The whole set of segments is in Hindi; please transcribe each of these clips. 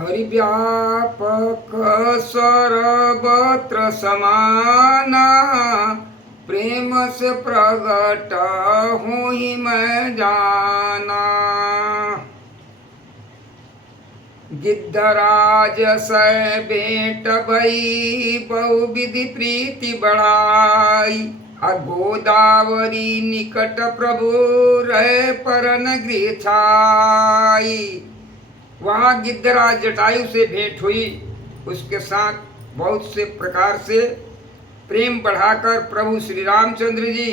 हरिव्यापक सर्वत्र समाना, प्रेम से प्रगट हुई मैं जाना। गिद्धराज सै भेंट भई, बहुविधि प्रीति बढ़ाई। गोदावरी निकट प्रभु रहे परन गृह छाई। वहाँ गिद्धराज जटायु से भेंट हुई। उसके साथ बहुत से प्रकार से प्रेम बढ़ाकर प्रभु श्री रामचंद्र जी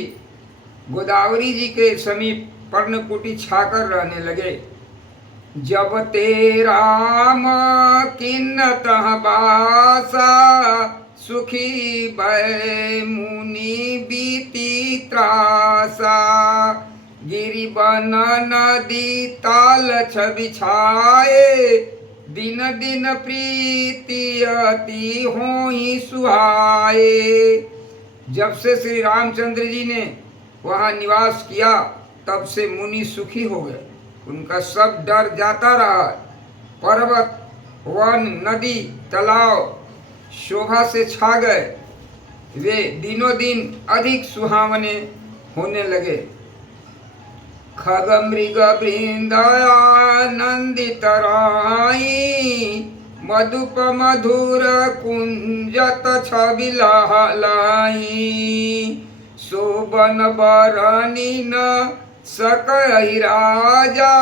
गोदावरी जी के समीप पर्णकुटी छाकर रहने लगे। जब ते राम किन्नत बासा, सुखी भय मुनि बीती त्रासा। गिरि वन नदी ताल छवि छाए, दिन दिन प्रीति अति होई सुहाए। जब से श्री रामचंद्र जी ने वहाँ निवास किया तब से मुनि सुखी हो गए। उनका सब डर जाता रहा। पर्वत, वन, नदी, तालाब शोभा से छा गए। वे दिनों दिन अधिक सुहावने होने लगे। खग मृग वृंद आनंदित राई, मधुप मधुर कुंजत छवि लहलाई। शोभन बरनी न सकहि राजा,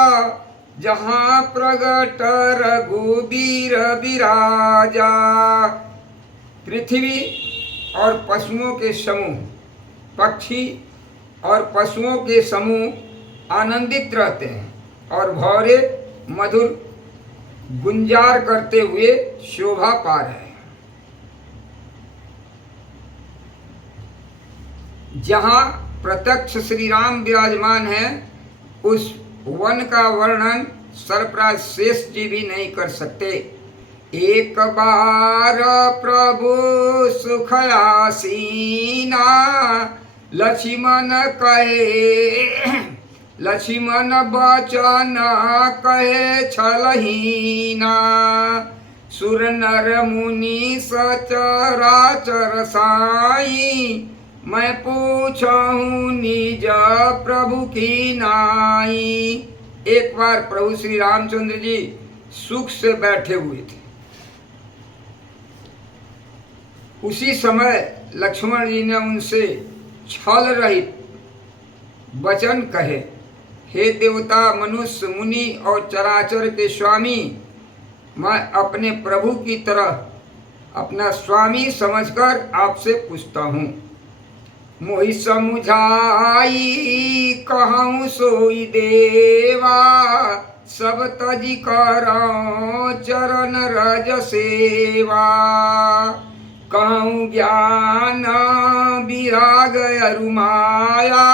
जहाँ प्रगट रघुबीर विराजा। पृथ्वी और पशुओं के समूह, पक्षी और पशुओं के समूह आनंदित रहते हैं और भौरे मधुर गुंजार करते हुए शोभा पा रहे हैं। जहाँ प्रत्यक्ष श्री राम विराजमान है, उस वन का वर्णन सरप्राज शेष जी भी नहीं कर सकते। एक बार प्रभु सुख आसीना, लक्ष्मण कहे लक्ष्मण बचन कहे छलहीना। सुर नर मुनि सचराचर साई, मैं पूछूं निज प्रभु की नाई। एक बार प्रभु श्री रामचंद्र जी सुख से बैठे हुए थे। उसी समय लक्ष्मण जी ने उनसे छल रहित वचन कहे, हे देवता, मनुष्य, मुनि और चराचर के स्वामी, मैं अपने प्रभु की तरह अपना स्वामी समझकर आपसे पूछता हूँ। मोहि समुझाई कहूँ सोई देवा, सब तजी करो चरण रज सेवा। कहूँ ज्ञान विराग अरुमाया,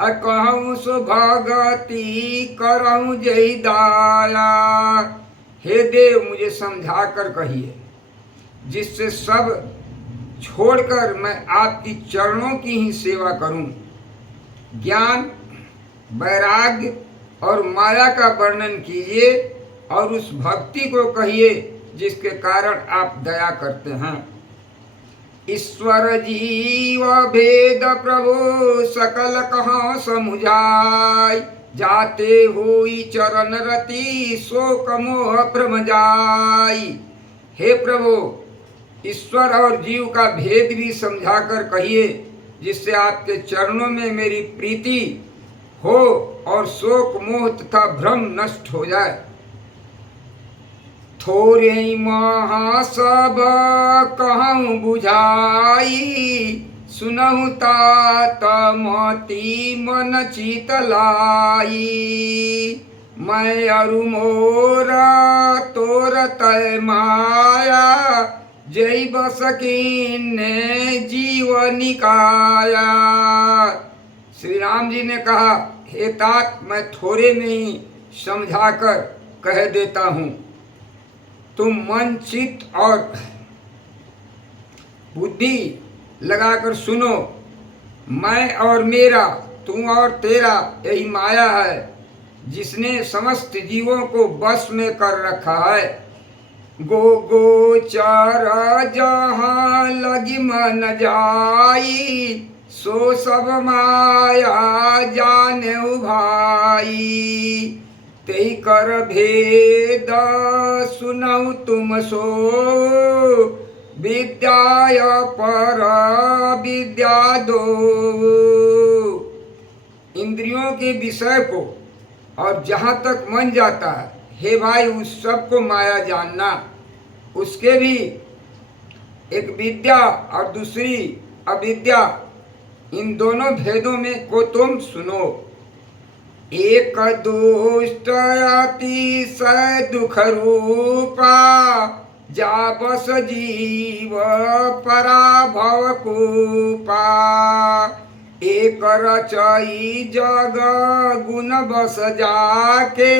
कहूँ सो भगति करऊँ जय दाया। हे देव, मुझे समझा कर कहिए, जिससे सब छोड़कर मैं आपकी चरणों की ही सेवा करूं। ज्ञान, वैराग्य और माया का वर्णन कीजिए और उस भक्ति को कहिए जिसके कारण आप दया करते हैं। ईश्वर जीव भेद प्रभु सकल कहाँ समुझाई, जाते हुई चरण रति शोक मोह भ्रम जाई। हे प्रभु, ईश्वर और जीव का भेद भी समझाकर कहिए, जिससे आपके चरणों में मेरी प्रीति हो और शोक मोह तथा भ्रम नष्ट हो जाए। थोरे महा सब कहूँ बुझाई, सुनहु तात मति मन चितलाई। मैं अरु मोरा तोर तय माया, जय बस कीन्ने जीव निकाया। श्री राम जी ने कहा, हे तात, मैं थोड़े में ही समझाकर कह देता हूँ। तुम मन, चित्त और बुद्धि लगाकर सुनो। मैं और मेरा, तू और तेरा, यही माया है जिसने समस्त जीवों को बस में कर रखा है। गोचर जहाँ लगी मन जाई, सो सब माया जाने भाई। तेई कर भेद सुनऊ तुम सो, विद्याय पर विद्या दो। इंद्रियों के विषय को और जहाँ तक मन जाता है, हे भाई, उस सब को माया जानना। उसके भी एक विद्या और दूसरी अविद्या, इन दोनों भेदों में को तुम सुनो। एक दुष्ट अतिशय दुख रूपा, जा बस जीव पराभव कूपा। एक रचई जग गुण बस जाके,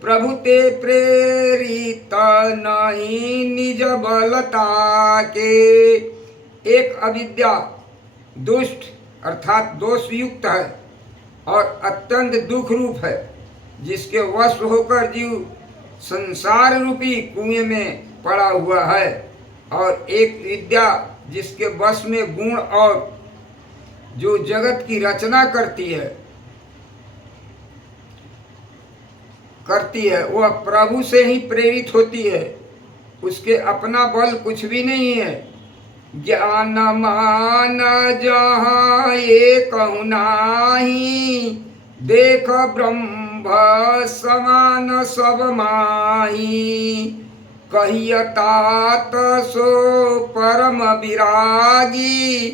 प्रभु ते प्रेरित नहीं निज बलता के। एक अविद्या दुष्ट अर्थात दोष युक्त है और अत्यंत दुख रूप है, जिसके वश होकर जीव संसार रूपी कुएं में पड़ा हुआ है। और एक विद्या जिसके वश में गुण और जो जगत की रचना करती है वह प्रभु से ही प्रेरित होती है, उसके अपना बल कुछ भी नहीं है। ज्ञान मान जहाँ एक नाही, देख ब्रह्म समान सब माही। कहियतात सो परम विरागी,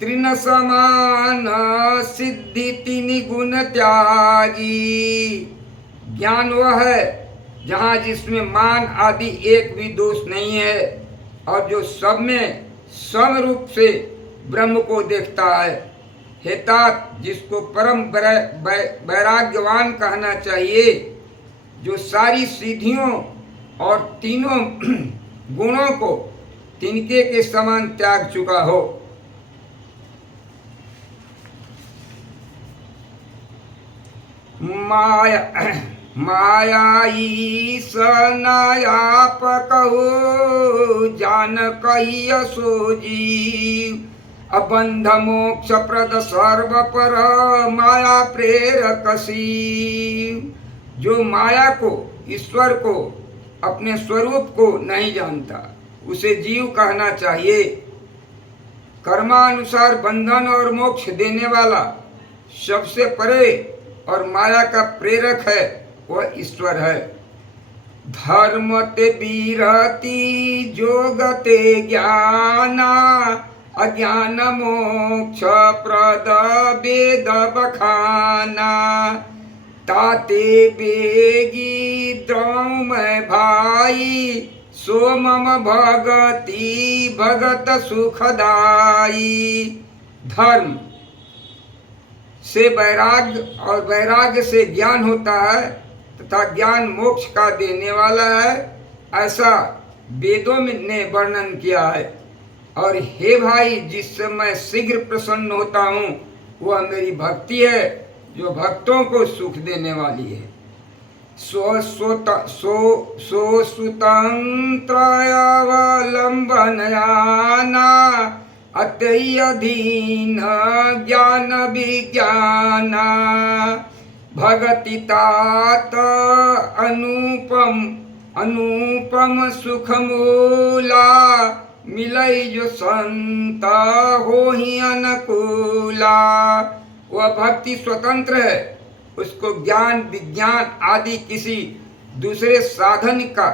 तृण समान सिद्धि तिनि गुण त्यागी। ज्ञान वह है जहाँ जिसमें मान आदि एक भी दोष नहीं है और जो सब में सम रूप से ब्रह्म को देखता है। हे तात, जिसको परम वैराग्यवान कहना चाहिए, जो सारी सिद्धियों और तीनों गुणों को तिनके के समान त्याग चुका हो। माया ईश नायाप कहो, जान कहिय सो जीव। अबंध मोक्ष प्रद सर्व पर, माया प्रेरक शिव। जो माया को, ईश्वर को, अपने स्वरूप को नहीं जानता, उसे जीव कहना चाहिए। कर्मानुसार बंधन और मोक्ष देने वाला, सबसे परे और माया का प्रेरक है वह ईश्वर है। धर्म ते बीरति जोगते ज्ञाना, अज्ञान मोक्ष प्रद वेद बखाना। ताते बेगी द्रौम भाई, सो मम भगति भगत सुखदाई। धर्म से वैराग्य और वैराग्य से ज्ञान होता है तथा ज्ञान मोक्ष का देने वाला है, ऐसा वेदों ने वर्णन किया है। और हे भाई, जिससे मैं शीघ्र प्रसन्न होता हूँ वह मेरी भक्ति है, जो भक्तों को सुख देने वाली है। सो सुतंत्र अवलंबनयाना, अतय अधीन ज्ञान विज्ञाना। भगति तात अनुपम सुख मूला, मिलई जो संत होहि अनुकूला। वह भक्ति स्वतंत्र है, उसको ज्ञान विज्ञान आदि किसी दूसरे साधन का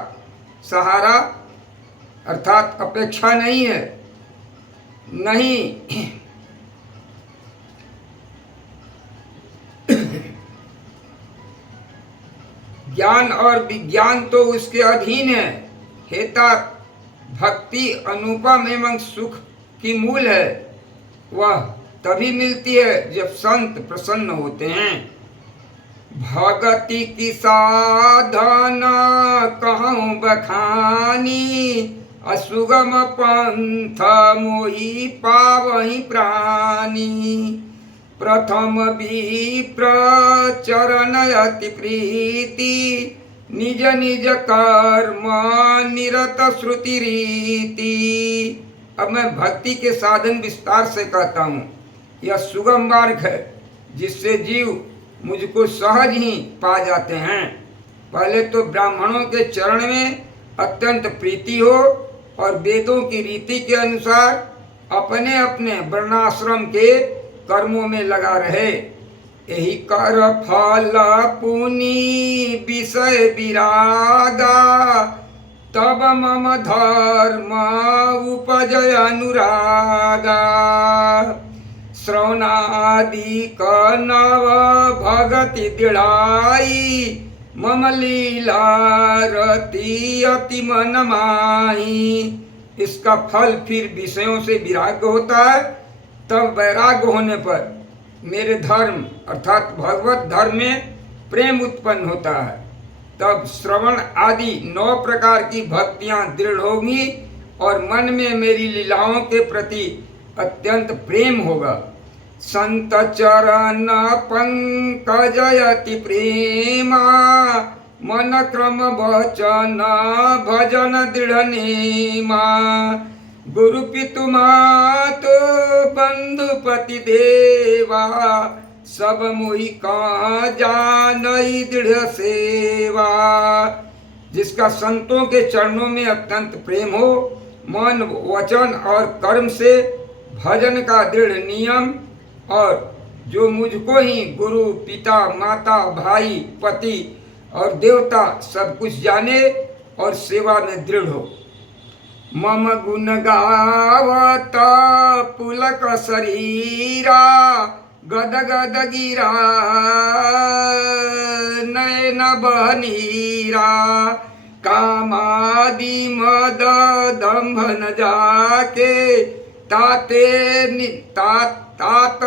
सहारा अर्थात अपेक्षा नहीं है। नहीं, ज्ञान और विज्ञान तो उसके अधीन है। हेता भक्ति अनुपम एवं सुख की मूल है, वह तभी मिलती है जब संत प्रसन्न होते हैं। भगति की साधन कहूँ बखानी, असुगम पंथ मोहि पावहि प्राणी। प्रथम विप्र चरण अति प्रीति, निज निज कर्म निरत श्रुति रीति। अब मैं भक्ति के साधन विस्तार से कहता हूँ। यह सुगम मार्ग है जिससे जीव मुझको सहज ही पा जाते हैं। पहले तो ब्राह्मणों के चरण में अत्यंत प्रीति हो और वेदों की रीति के अनुसार अपने अपने वर्णाश्रम के कर्मों में लगा रहे। यही कर फल पुनि विषय विरागा, तब मम धर्म उपजय अनुरागा। श्रवणादि नव भगति दृढ़ाई, मम लीला रति अति मन माही। इसका फल फिर विषयों से विराग्य होता है। तब वैराग्य होने पर मेरे धर्म अर्थात भगवत धर्म में प्रेम उत्पन्न होता है। तब श्रवण आदि 9 प्रकार की भक्तियां दृढ़ होंगी और मन में मेरी लीलाओं के प्रति अत्यंत प्रेम होगा। संत चरण पंकजयति प्रेमा, मन क्रम वचन भजन दृढ़ नेमा। गुरु पितु मातु बंधु पति देवा, सब मोहि कहाँ जानई दृढ़ सेवा। जिसका संतों के चरणों में अत्यंत प्रेम हो, मन वचन और कर्म से भजन का दृढ़ नियम, और जो मुझको ही गुरु पिता माता भाई पति और देवता सब कुछ जाने और सेवा में दृढ़ हो। मम गुण गावत पुलक शरीरा, गद गद गिरा नयन बहनीरा। कामादि मद दंभ न जाके, तात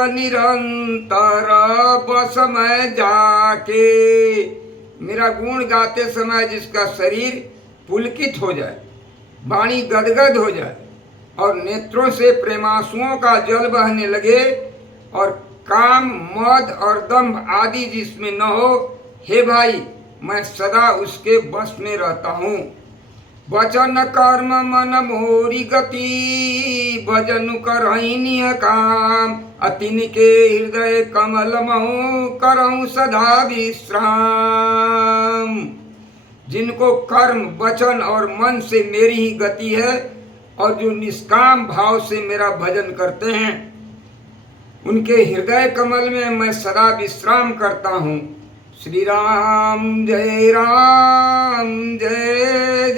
निरंतर बस में जाके। मेरा गुण गाते समय जिसका शरीर पुलकित हो जाए, वाणी गदगद हो जाए और नेत्रों से प्रेमांसुओं का जल बहने लगे, और काम मद और दंभ आदि जिसमें न हो, हे भाई मैं सदा उसके बस में रहता हूँ। वचन कर्म मन मोरी गति, भजन करहि निह काम। अतिन के हृदय कमल महु, करहु सदा विश्राम। जिनको कर्म वचन और मन से मेरी ही गति है और जो निष्काम भाव से मेरा भजन करते हैं, उनके हृदय कमल में मैं सदा विश्राम करता हूँ। श्री राम जय जय